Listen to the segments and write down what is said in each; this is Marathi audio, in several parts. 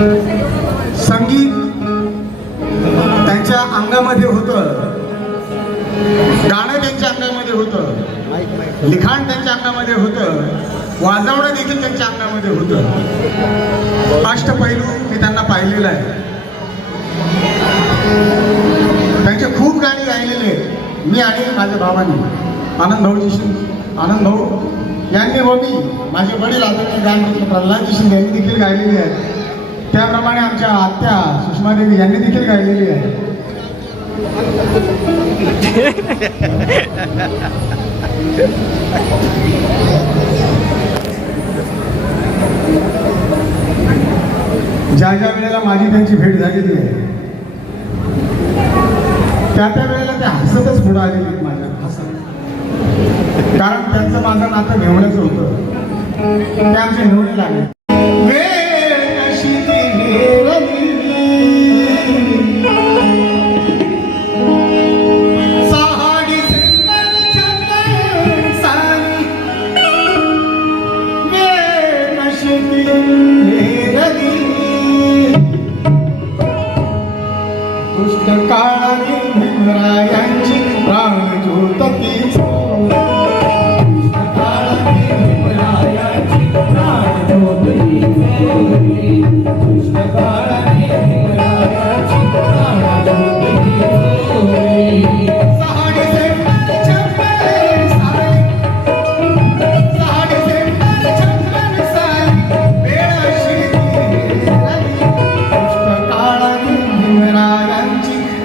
संगीत त्यांच्या अंगामध्ये होतं. गाणं त्यांच्या अंगामध्ये होतं. लिखाण त्यांच्या अंगामध्ये होतं. वाजवणं देखील त्यांच्या अंगामध्ये होतं. अष्टपैलू मी त्यांना पाहिलेलं आहे. त्यांचे खूप गाणी गायलेले आहेत. मी आणि माझ्या भावाने. आनंद भाऊजी शिंदे. आनंद भाऊ. यांनी व मी माझे वडील आदरणीय गायक प्रल्हादजी शिंदे यांनी देखील गायलेली आहे त्याप्रमाणे आमच्या आत्या सुषमादेवी यांनी देखील गायलेली आहे. ज्या ज्या वेळेला माझी त्यांची भेट झालेली आहे त्या त्या वेळेला ते हसतच पुढे आलेली आहेत माझ्या. हसत कारण त्यांचं माझं नातं घेवण्याचं होतं. ते आमचे घेवणे लागले.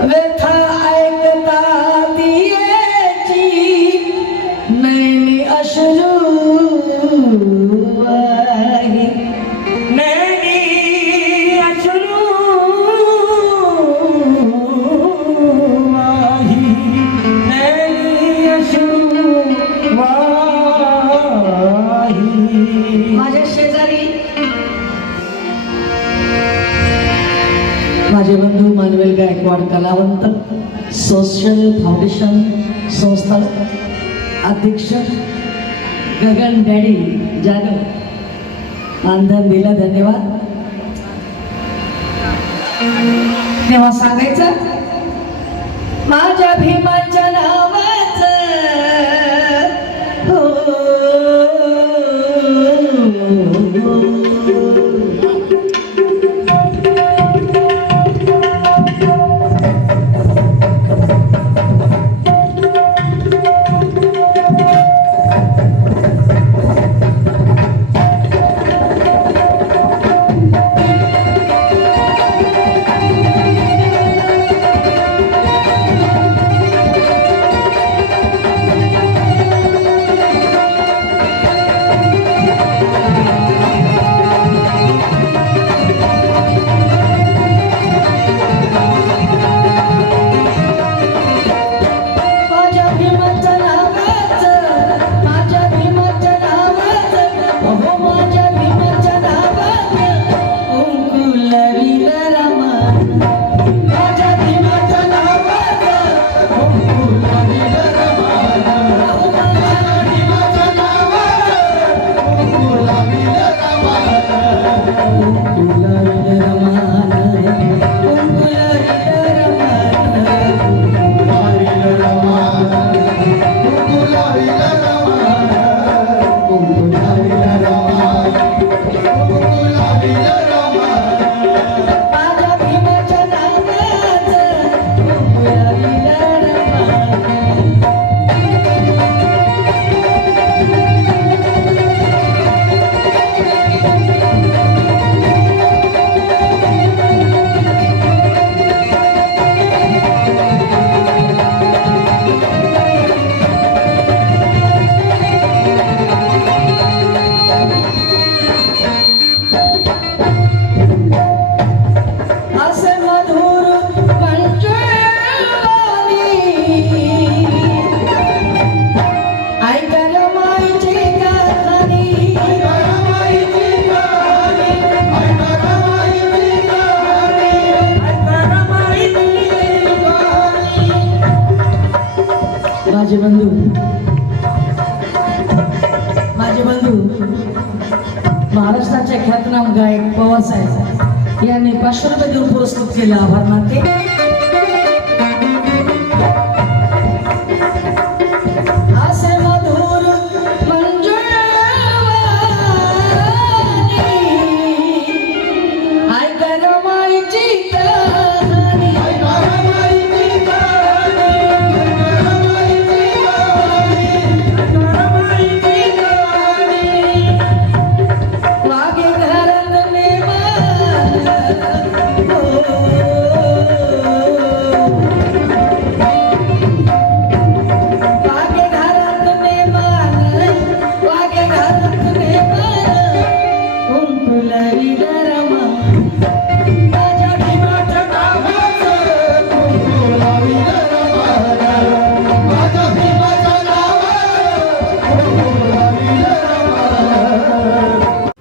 Amen. सोशल फाउंडेशन संस्था अध्यक्ष गगन डॅडी ज्यानं मानधन दिलं धन्यवाद तेव्हा सांगायचं माझ्या भीमाच्या माझे बंधू. माझे बंधू महाराष्ट्राचे ख्यातनाम गायक पवार साहेब यांनी पाचशे रुपये देऊन पुरस्कृत केला आभार मानते.